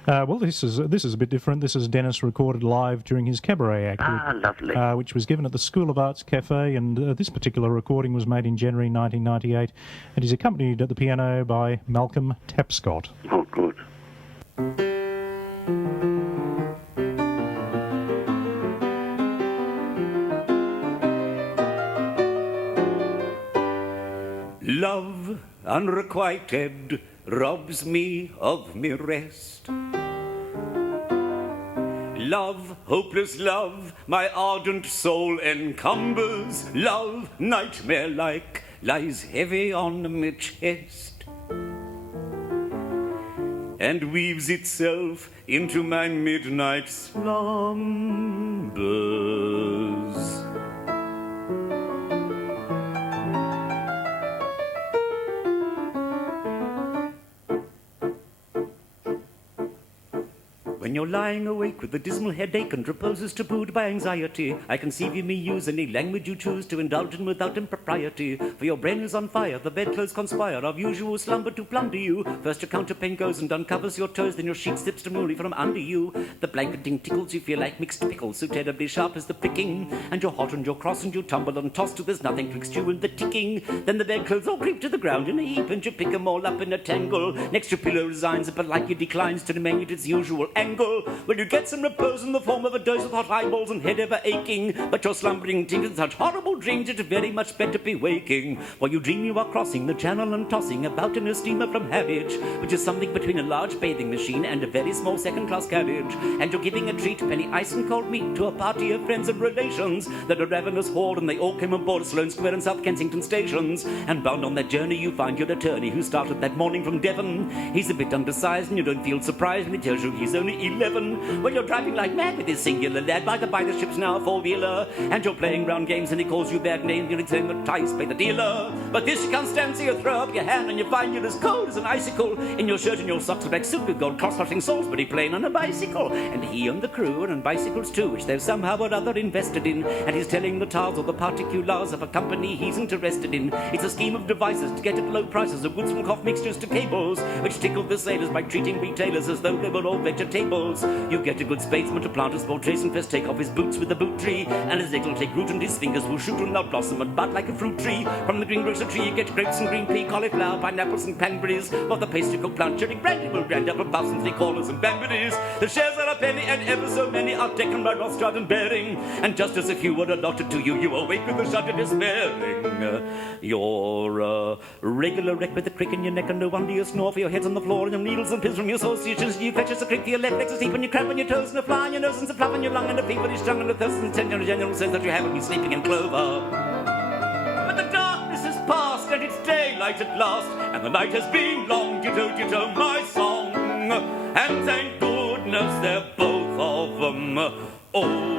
Well, this is a bit different. This is Dennis recorded live during his cabaret act. Lovely. Which was given at the School of Arts Cafe, and this particular recording was made in January 1998, and he's accompanied at the piano by Malcolm Tapscott. Oh, good. Love unrequited robs me of me rest. Love, hopeless love, my ardent soul encumbers. Love, nightmare-like, lies heavy on me chest, and weaves itself into my midnight slumbers. When you're lying awake with a dismal headache and repose is tabooed by anxiety, I conceive you may use any language you choose to indulge in without impropriety. For your brain is on fire, the bedclothes conspire of usual slumber to plunder you. First your counterpane goes and uncovers your toes, then your sheet slips demurely from under you. The blanketing tickles, you feel like mixed pickles, so terribly sharp is the picking. And you're hot and you're cross and you tumble and toss till there's nothing twixt you and the ticking. Then the bedclothes all creep to the ground in a heap, and you pick 'em all up in a tangle. Next your pillow resigns, but like you declines to remain at its usual angle. Well, you get some repose in the form of a dose of hot eyeballs and head ever aching, but you're slumbering in such horrible dreams it's very much better be waking. While you dream you are crossing the channel and tossing about in a steamer from Harwich, which is something between a large bathing machine and a very small second-class carriage. And you're giving a treat, penny ice and cold meat, to a party of friends and relations that are ravenous horde, and they all came aboard at Sloane Square and South Kensington stations. And bound on that journey you find your attorney, who started that morning from Devon. He's a bit undersized and you don't feel surprised when he tells you he's only 11. Well, you're driving like mad with this singular lad, by the by the ship's now a four-wheeler, and you're playing round games and he calls you bad names, you're saying the ties pay the dealer. But this you can't stand, so you throw up your hand and you find you're as cold as an icicle, in your shirt and your socks, a black suit with gold cross-hatching soles, but he playing on a bicycle. And he and the crew are on bicycles too, which they've somehow or other invested in, and he's telling the tales or the particulars of a company he's interested in. It's a scheme of devices to get at low prices of goods from cough mixtures to cables, which tickle the sailors by treating retailers as though they were all vegetables. You get a good spadesman to plant a small trace and first take off his boots with a boot tree, and his leg will take root and his fingers will shoot and they'll blossom and bud like a fruit tree. From the green grocer tree you get grapes and green pea, cauliflower, pineapples and cranberries, or the pastry cook plant, cherry brandy, will grand apple puffs and three-quarters and banberries. The shares are a penny and ever so many are taken by Rothschild and Baring, and just as if you were allotted to you, you awake with a shudder despairing. You're a regular wreck with a crick in your neck, and no wonder you snore, for your head's on the floor and your needles and pins from your sausages. You fetch us a crick for your left legs asleep, and you cramp on your toes and a fly on your nose and a fluff on your lung and a feverish tongue and a thirst and a tender general says that you haven't been sleeping in clover. But the darkness is past and it's daylight at last, and the night has been long, ditto, my song. And thank goodness they're both of them over.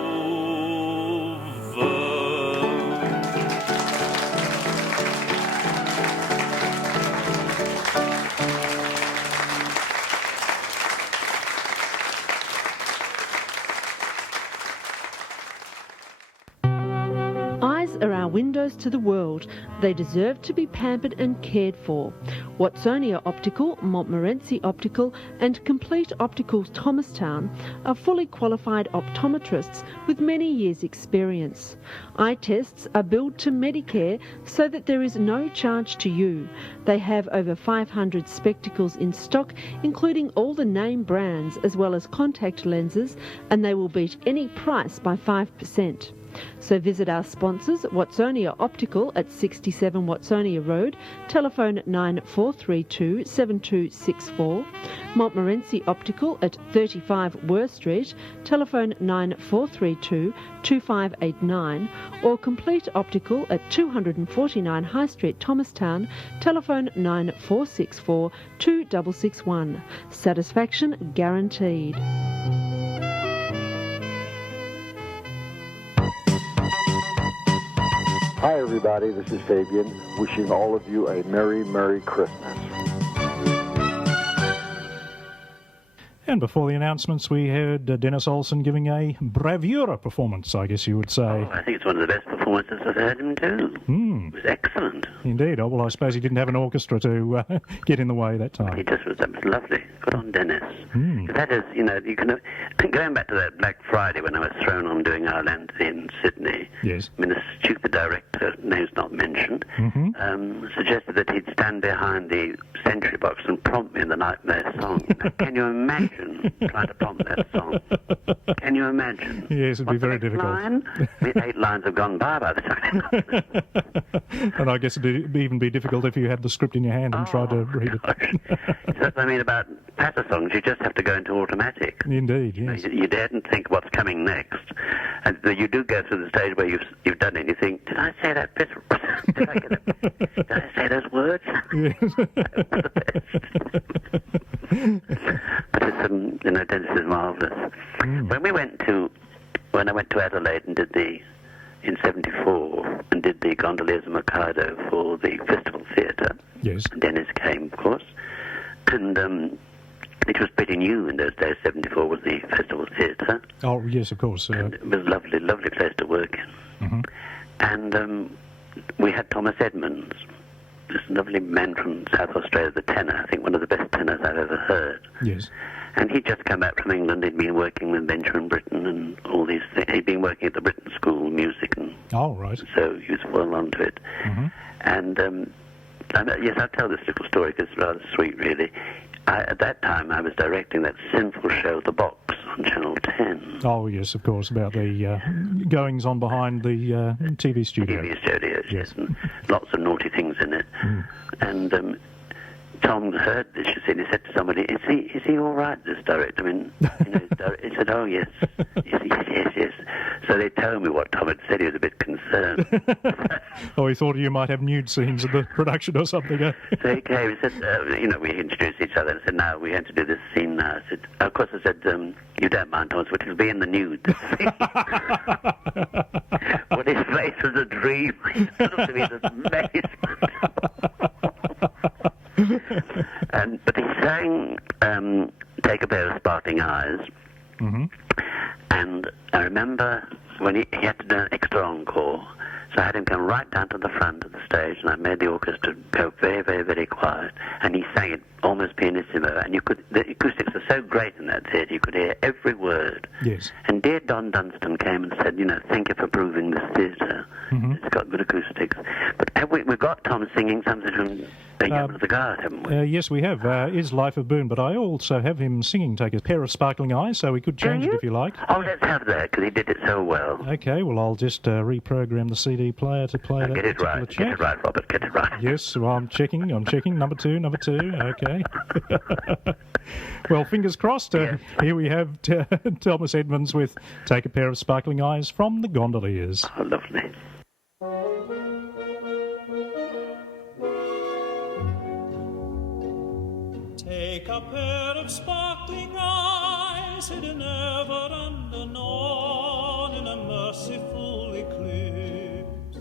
Are our windows to the world. They deserve to be pampered and cared for. Watsonia Optical, Montmorency Optical and Complete Opticals Thomastown are fully qualified optometrists with many years' experience. Eye tests are billed to Medicare so that there is no charge to you. They have over 500 spectacles in stock, including all the name brands as well as contact lenses, and they will beat any price by 5%. So visit our sponsors, Watsonia Optical at 67 Watsonia Road, telephone 9432 7264, Montmorency Optical at 35 Were Street, telephone 9432 2589, or Complete Optical at 249 High Street, Thomastown, telephone 9464 2661. Satisfaction guaranteed. Hi everybody, this is Fabian, wishing all of you a Merry, Merry Christmas. And before the announcements, we heard Dennis Olsen giving a bravura performance, I guess you would say. Oh, I think it's one of the best performances I've heard him do. It was excellent. Indeed. Oh, well, I suppose he didn't have an orchestra to get in the way that time. That was lovely. Good on Dennis. That is, you know, you can going back to that Black Friday when I was thrown on doing our Lent in Sydney. Yes. I mean, the stupid director, name's not mentioned, suggested that he'd stand behind the sentry box and prompt me in the Nightmare song. Now, can you imagine trying to prompt that song? Can you imagine? Yes, it'd be very difficult. Line? The 8 lines have gone by the time. And I guess it'd even be difficult if you had the script in your hand and tried to read it. That's what I mean about patter songs. You just have to go into automatic. Indeed, yes. You daren't think what's coming next. And you do go through the stage where you've done it and you think, did I say that bit? Did I say those words? Yes. But it's, you know, Dennis is marvellous. When I went to Adelaide and in 74, and did the Gondoliers of Mikado for the Festival Theatre. Yes. Dennis came, of course, and It was pretty new in those days. 74 was the Festival Theatre. Oh, yes, of course. And it was a lovely, lovely place to work in. Mm-hmm. And we had Thomas Edmonds, this lovely man from South Australia, the tenor, I think one of the best tenors I've ever heard. Yes. And he'd just come back from England. He'd been working with Benjamin Britten and all these things. He'd been working at the Britten School of Music. And oh, right. So he was well onto it. Mm-hmm. And yes, I'll tell this little story because it's rather sweet, really. At that time, I was directing that sinful show, The Box, on Channel 10. Oh, yes, of course, about the goings-on behind the TV studio. TV studios, yes. And lots of naughty things in it. Mm. And Tom heard this, you see, and he said to somebody, is he all right, this director? I mean, he said, oh, yes. Yes. So they told me what Tom had said. He was a bit concerned. Oh, he thought you might have nude scenes in the production or something. So he came and said, we introduced each other and said, no, we're going to do this scene now. I said, of course, I said, you don't mind, Thomas, but it'll be in the nude. Well, his face was a dream. He looked at me with amazement. But he sang Take a Pair of Sparkling Eyes. Mm-hmm. And I remember when he had to do an extra encore, so I had him come right down to the front of the stage, and I made the orchestra go very, very, very quiet, and he sang it almost pianissimo, and the acoustics are so great in that theatre, you could hear every word. Yes. And dear Don Dunstan came and said, thank you for proving this theatre. Mm-hmm. It's got good acoustics. But we've got Tom singing something from The Young of the Guard, haven't we? Yes, we have. Is Life of Boone, but I also have him singing Take a Pair of Sparkling Eyes, so we could change it if you like. Oh, let's have that, because he did it so well. Okay, well, I'll just reprogram the CD player to play that Get it right. track. Get it right, Robert. Get it right. Yes, well, I'm checking. Number two. Okay. Well, fingers crossed. Yes. Here we have Thomas Edmonds with Take a Pair of Sparkling Eyes from the Gondoliers. Oh, lovely. Take a pair of sparkling eyes, hidden ever and anon in a merciful eclipse.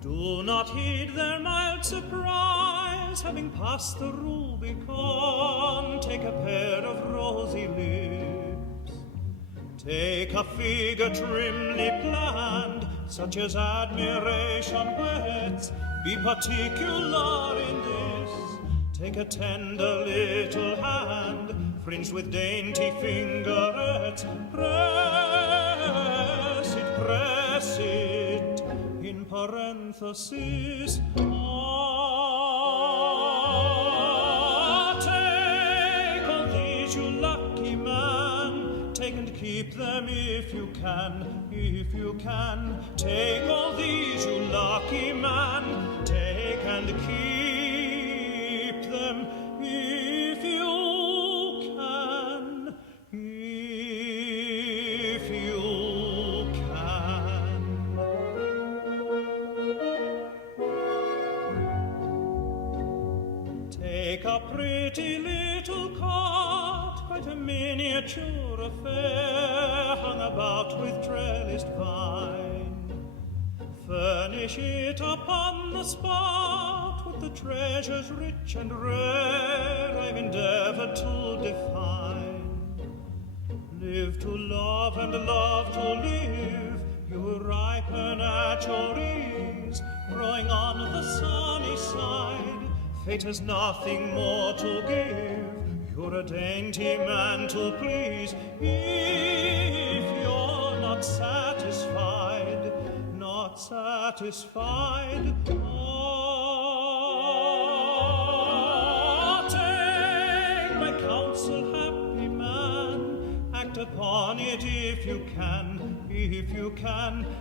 Do not heed their mild surprise, having passed the Rubicon. Take a pair of rosy lips. Take a figure trimly planned, such as admiration whets. Be particular in this. Take a tender little hand, fringed with dainty fingerets. Press it, in parenthesis. Take all these, you lucky man. Take and keep them if you can. Take all these, you lucky man. Take and keep them if you can. If you can. Take a pretty little cot, quite a miniature affair, hung about with trellised vine. Furnish it upon the spot with the treasures rich and rare I've endeavored to define. Live to love and love to live, you will ripen at your ease, growing on the sunny side. Fate has nothing more to give, you're a dainty man to please. If you're not satisfied, take my counsel, happy man, act upon it if you can.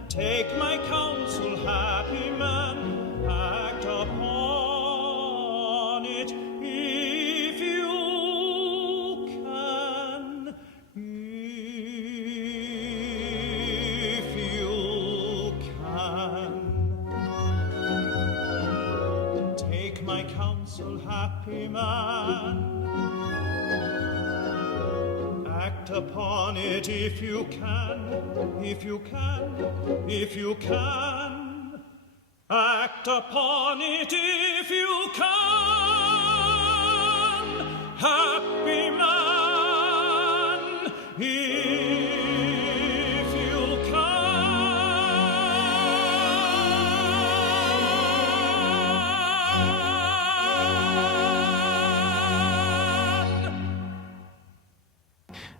Take my counsel, happy man, act upon it if you can. If you can. Take my counsel, happy man, act upon it if you can. Act upon it if you can, happy man.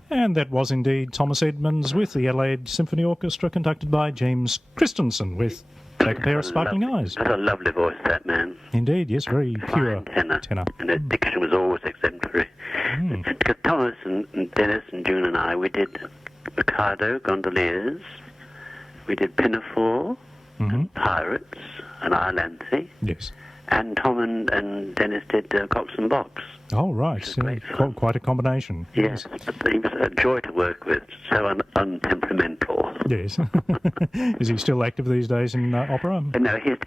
And that was indeed Thomas Edmonds with the Adelaide Symphony Orchestra, conducted by James Christensen with Take a Pair of Sparkling Eyes. That's a lovely voice, that man. Indeed, yes, very pure tenor. And his diction was always exemplary. Because Thomas and Dennis and June and I, we did Ricardo, Gondoliers, we did Pinafore, Pirates, and Iolanthe. Yes. And Tom and Dennis did Cox and Box. Oh, right. Quite a combination. Yes, but he was a joy to work with, so untemperamental. Yes. Is he still active these days in opera? No, he's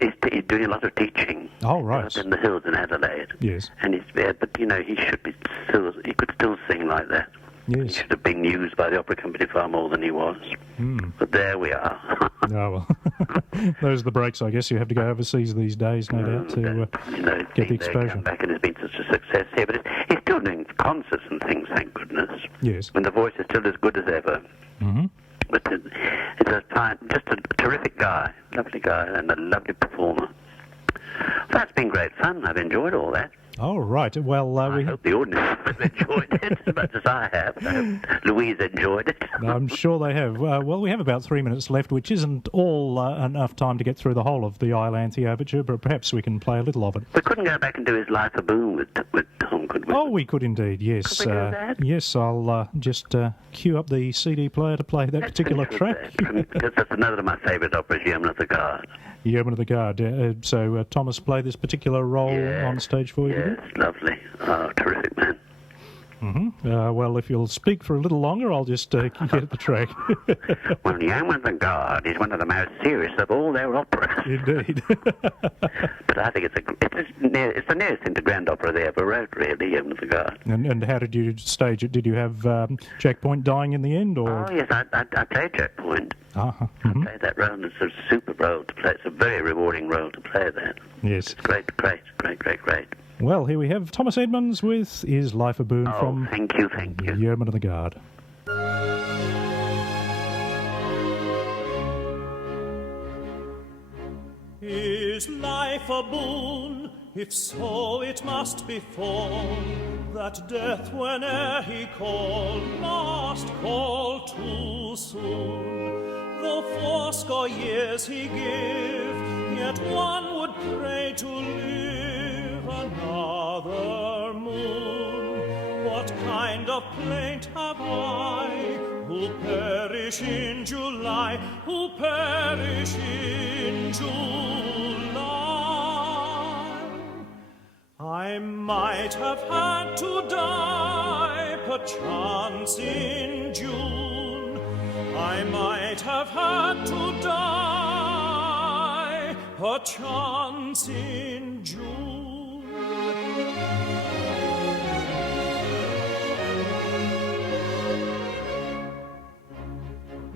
doing a lot of teaching. Oh, right. Up in the hills in Adelaide. Yes. And he's there, but he should be he could still sing like that. Yes. He should have been used by the opera company far more than he was. But there we are. Oh, well. Those are the breaks, I guess. You have to go overseas these days, no doubt, to get the exposure. Come back and has been such a success here, but he's still doing concerts and things, thank goodness. Yes. And the voice is still as good as ever. But it's just a terrific guy, lovely guy, and a lovely performer. That's been great fun. I've enjoyed all that. Oh, right. Well, I hope the audience has enjoyed it as much as I have. I hope Louise enjoyed it. I'm sure they have. Well, we have about 3 minutes left, which isn't all enough time to get through the whole of the Iolanthe Overture, but perhaps we can play a little of it. We couldn't go back and do his Life a Boom with Tom, could we? Oh, we could indeed, yes. Could we do that? Yes, I'll just cue up the CD player to play that particular track. Because that's another of my favourite operas, Yeoman of the Guard. Yeoman of the Guard. So Thomas played this particular role on stage for you, did he? Yes, lovely. Oh, terrific man. Well, if you'll speak for a little longer, I'll just get at the track. Well, Yeoman of the Guard is one of the most serious of all their operas. Indeed. But I think it's the nearest thing to grand opera they ever wrote, really, Yeoman of the Guard. And how did you stage it? Did you have Jack Point dying in the end, or? Oh, yes, I played Jack Point. I played that role, and it's a super role to play. It's a very rewarding role to play that. Yes. It's great. Well, here we have Thomas Edmonds with Is Life a Boon from thank you. Yeoman of the Guard. Is life a boon? If so, it must befall that death, whene'er he call, must call too soon. Though fourscore years he give, yet one would pray to live another moon. What kind of plaint have I, who perish in July, who perish in July? I might have had to die, perchance in June. I might have had to die, perchance in June.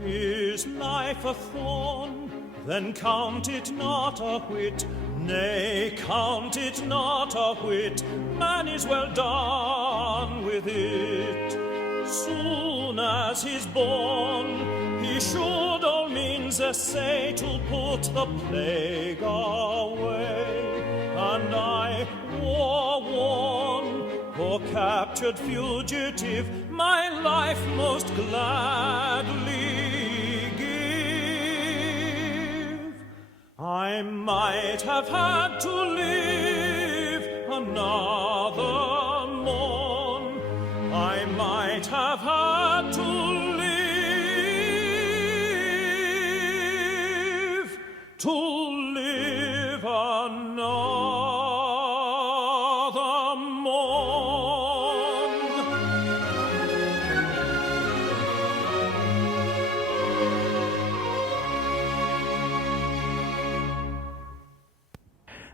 Is life a thorn? Then count it not a whit, nay, count it not a whit. Man is well done with it. Soon as he's born, he should all means essay to put the plague away. And I, war-worn, poor captured fugitive, my life most gladly give. I might have had to live another morn. I might have had to live another morn.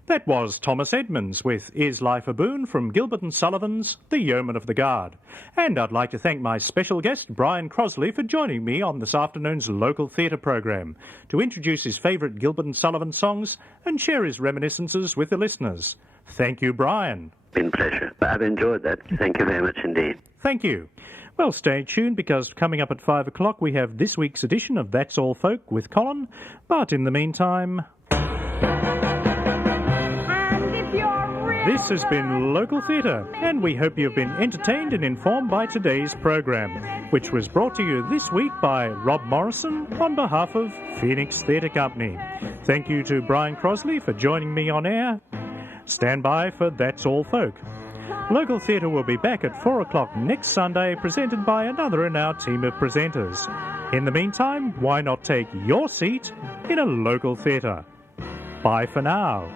That was Thomas Edmonds with Is Life a Boon from Gilbert and Sullivan's The Yeoman of the Guard. And I'd like to thank my special guest, Brian Crossley, for joining me on this afternoon's local theatre program to introduce his favourite Gilbert and Sullivan songs and share his reminiscences with the listeners. Thank you, Brian. Been a pleasure. I've enjoyed that. Thank you very much indeed. Thank you. Well, stay tuned, because coming up at 5 o'clock we have this week's edition of That's All Folk with Colin. But in the meantime... This has been Local Theatre, and we hope you've been entertained and informed by today's program, which was brought to you this week by Rob Morrison on behalf of Phoenix Theatre Company. Thank you to Brian Crossley for joining me on air. Stand by for That's All Folk. Local Theatre will be back at 4 o'clock next Sunday, presented by another in our team of presenters. In the meantime, why not take your seat in a local theatre? Bye for now.